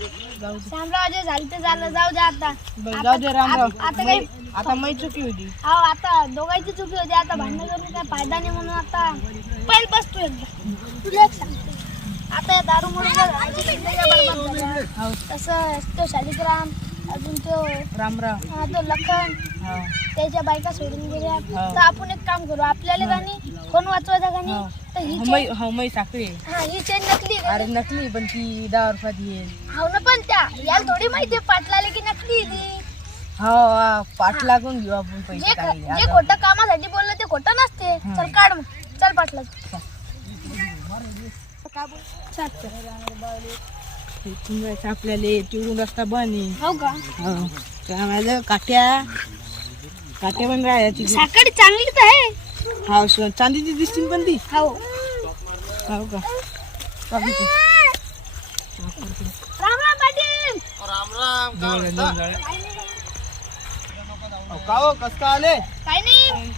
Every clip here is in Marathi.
शामराव जे झालं ते झालं, जाऊ दे आता. जाऊ दे रामराव. आता काही आता मै चुकी होती. हो, आता दोघांची चुकी होती. आता भांडण करून काय फायदा नाही, म्हणून आता पहिले बस तू एकदा. तुला एक सांगते, आता या दारूमुळे तसं तो शालिग्राम, अजून तो रामराव, तो लखन, त्याच्या बायका सोडून गेल्या. तर आपण एक काम करू, आपल्याला गाणी कोण वाचवायचा गाणी, तर ही मै साखळी. ही चेन नकली आहे. अरे नकली, पण ती 10 रुपयात येईल. हो ना, पण त्या याला थोडी माहिती पाटलाला की नकली ती. हो, पाठ लागून घेऊ आपण पैसे जे खोटं कामासाठी बोललं ते खोटं नसते. चल काढ मग, चल पाटला. आपल्याला चिडून रस्ता बनी. हो का? काय माझं काट्या पण राहायची. साखळी चांगलीच आहे. हा, चांदीची दिसतील पण ती. हो का? राम राम पाटील. का कस का आले? काय नाही,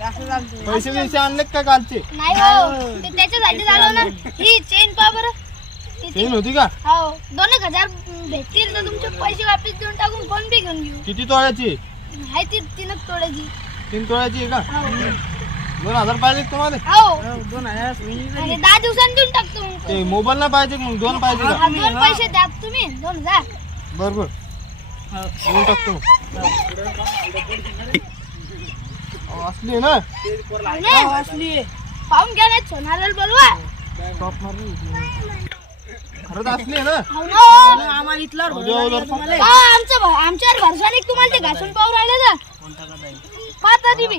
पैसे बिसे आणले का कालचे? नाही हो, ते त्याच्यासाठी झालं ना. ही चेन पहा बरं. चेन होती का? हो, 2,000 भेटतील तर तुमचे पैसे वापस देऊन टाकून फोन पे घेऊन घेऊ. किती तोळ्याची? आहे ती 3 तोड्याची. 3 तोळ्याची आहे का? हो 2,000 पाहिजे तुम्हाला? हो, 2000 आणि 10 दिवसांनी देऊन टाकतो मग. ते मोबाईल ना पाहिजे मग 2 पाहिजे का? 2 पैसे द्या तुम्ही, 2,000. बरोबर देऊन टाकतो. असली ना? असली. पाहून घ्या, नाही सोनाराला बोलवा. खरंच असली ना? हो ना. आम्हाला इथला आमच्यावर भरसा नाही तुम्हाला, ते घासून पाहू राहिले तर पाहता तुम्ही.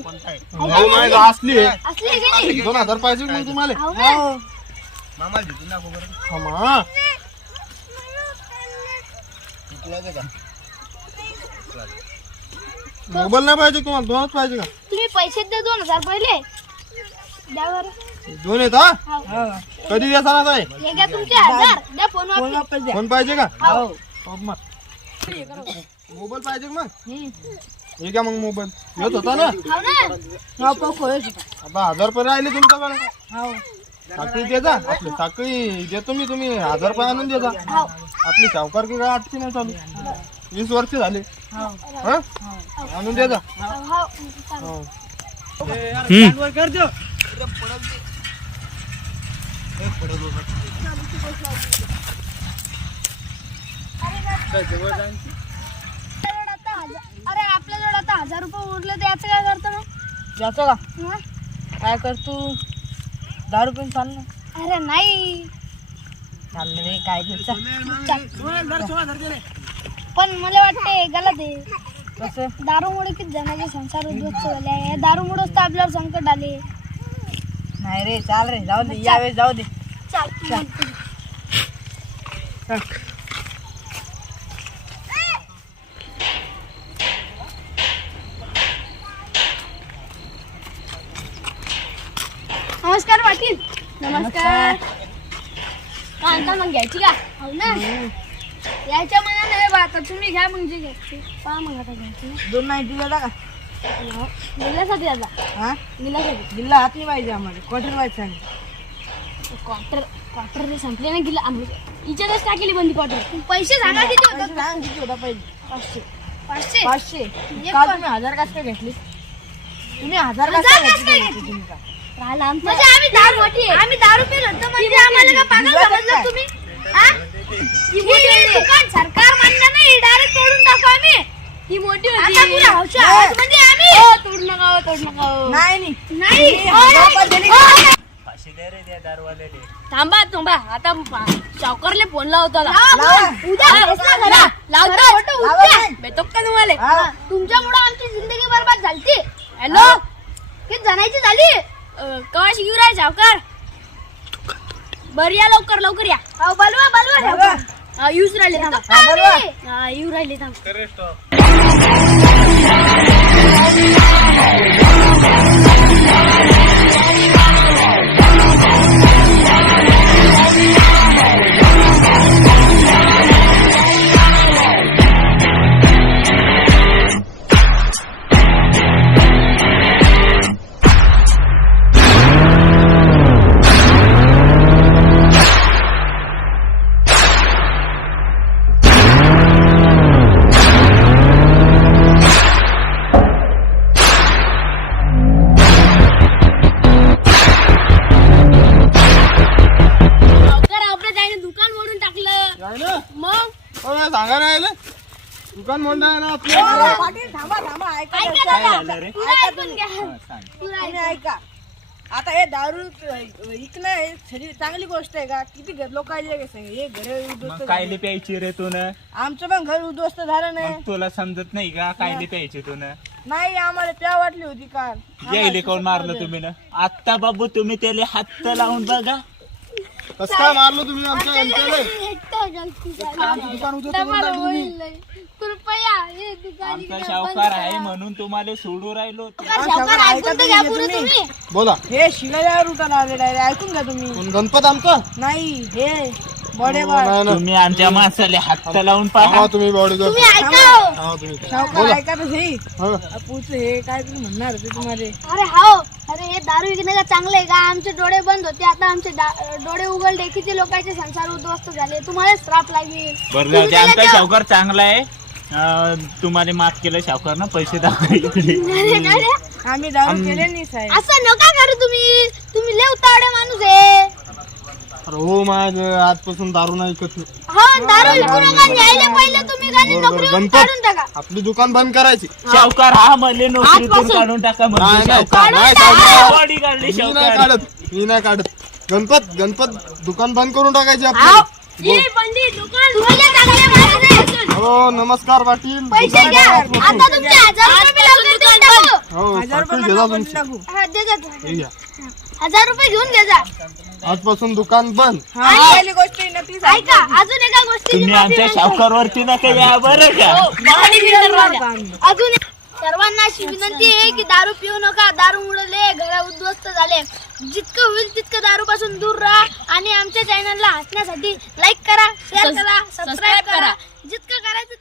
असली आहे. असली आहे की नाही? 2,000 पाहिजे मग तुम्हाला? हो ना. हा. मोबाईल नाही पाहिजे तुम्हाला? 2च पाहिजे का? तुम्ही पैसे द्या 2,000 पहिले द्या बरं. 2 आहेत हा? हो. कधी द्यायचा ना? हे घ्या तुमचे 1000 द्या फोन वापस. फोन पाहिजे का? हो. मोबाईल पाहिजे का मग? हे घ्या मग मोबाईल. येत होता ना? हो ना. आता 1000 रुपये राहिले तुमच्याकडे. साखळी द्यायचा. आपली साखळी देतो मी, तुम्ही 1000 रुपये आणून द्यायचा. हो. आपली सावकार की काय अटकी नाही चालू. 20 वर्ष झाले. हा, आणून द्यायचा. हो. हो. अरे आपल्याजवळ आता 1000 रुपये उरले, त्याचं काय करतो मग? जातो का? हं? काय करतो? 10 रुपये चाल ना. अरे नाही, चाललं रे, काय करता? पण मला वाटते गलत आहे. कसं? दारूमुळे किती जणांचे संसार उद्ध्वस्त झाले आहे. दारूमुळेच तर आपल्यावर संकट आले. नाही रे, चाल रे, जाऊ दे. यावेळेस जाऊ दे. चल. नमस्कार पाटील. नमस्कार. कांता मग घ्यायची का? हो ना. याच्या मना नाही बा, आता तुम्ही घ्या मग जे घ्यायची. पहा मग आता घ्यायची. 2 नाही दिला का? निल्यासाठी आता. हा, निल्यासाठी. दिला हात नाही पाहिजे आम्हाला. क्वार्टर व्हायचं सांग. क्वार्टर संपले ना, गेला हिच्यातच टाकली बंदी क्वार्टर. पैसे सांगा किती होतात? सांग किती होता पहिले? 500. 500. काल तुम्ही 1000 कसं काय घेतले? तुम्ही 1000 कसं काय घेतले? तुम्ही का? म्हणजे आम्ही दारू पिलो होतो, म्हणजे आम्हाला का पागल समजलं तुम्ही? हा? ही दुकान सरकार मान्य नाही, डायरेक्ट तोडून टाकू आम्ही. ही मोठी होती. आता पुरा हौशा म्हणजे आम्ही तोडू नका. नाही. थांबा आता सावकारले फोन लावतो. तुमच्यामुळे आमची जिंदगी बरबाद झाली. हॅलो, किती जणांची झाली? कवाशी घेऊ राय सावकार? बरं या, लवकर या. बोलवा येऊच राहिले. येऊ राहिले. सांगायला राहिले दुकान मोठं आहे ना आपलं. पाटील थांबा थांबा, ऐका ऐका जरा. दादा, झालं रे? पुरा ऐकून घ्या. पुरा तुम्ही ऐका. ऐका. आता हे दारू विकणं हे चांगली गोष्ट आहे का? किती लोक हे घर उद्ध्वस्त मग झाले. कायले प्यायची रे तू न? आमचं पण घर उद्ध्वस्त झालं नाही. मग तुला समजत नाही का कायले प्यायची तू न? नाही आम्हाला त्या वाटली होती काल. यायले कोण मारलं तुम्ही ना? आता बाबू तुम्ही त्याला हात लावून बघा. कसं काय मारलं तुम्ही आमच्या यांच्याला? एकटा गलती झाली. आमचं दुकान उद्ध्वस्त करून तुम्हाला टाकलं तुम्ही. होईल. कृपया हे दुकान आमचा इकडे शावकार बंद आहे करा. म्हणून तुम्हाला सोडू राहिलो. शावकार ऐकून तर घ्या पुरं तुम्ही. बोला हे शिगायला उठायला आलेलं आहे, ऐकून घ्या तुम्ही. कोण गणपत आमचा नाही हे बडेबाळ नाही ना. तुम्ही आमच्या माणसाला हात लावून पहा. हा तुम्ही बॉडी तुम्ही ऐका हो. हा तुम्ही शावकार ऐका तर हे हा. पुढचं हे काय तुम्ही म्हणणार होते तुम्हाला. अरे हाओ, अरे हे दारू विकणं का चांगलं आहे का? आमचे डोळे बंद होते, आता आमचे डोळे उघडले. किती लोकांचे संसार उद्ध्वस्त झाले. तुम्हाला श्राप लागेल. बरं जाऊ दे, आमचा शावकार चांगला आहे. तुम्हाला माफ केलं शावकारनं, पैसे दाखवा इकडे. अरे आम्ही दारू केले नाही साहेब. असं नका करू तुम्ही. तुम्ही लय उतावळे माणूस आहे. अरे हो माझं आजपासून दारू नाही ऐकत मी. हो, दारू विकू नका. यायला पहिले तुम्ही गाणी बरं, नोकरीवरून गणपत. काढून टाका. आपली दुकान बंद करायची. शावकार हा मले नोकरीतून काढून टाका नाही, म्हणजे नाही, शावकार. नाही, शावकार. बॉडी काढली मी नाही शावकार. काढत मी नाही काढत. गणपत दुकान बंद करून टाकायची हाव. आपली. ही बंदी दुकान. तुम्हाला चांगले माणूस आहे. हो नमस्कार पाटील. पैसे घ्या. आता तुमचे 1000 रुपये लवकर देऊन टाकू. हो हजार साखळी रुपये घेजा नका तुमची. लागू. हा, दे जा. हे घ्या. 1000 रुपये घेऊन घे जा. आजपासून दुकान बंद. हा पहिली गोष्ट आहे ना ती सांग. ऐका, अजून एका गोष्टीची तुम्ही माफी आमच्या मागतो. शावकारवरती नका या बरं का? अजून सर्वांना अशी विनंती आहे की दारू पिऊ नका. दारूमुळे लय घर उद्ध्वस्त झाले. जितकं होईल तितकं दारू पासून दूर राहा आणि आमच्या चॅनलला हसण्यासाठी लाईक करा, शेअर करा, सबस्क्राईब करा. जितकं करायचं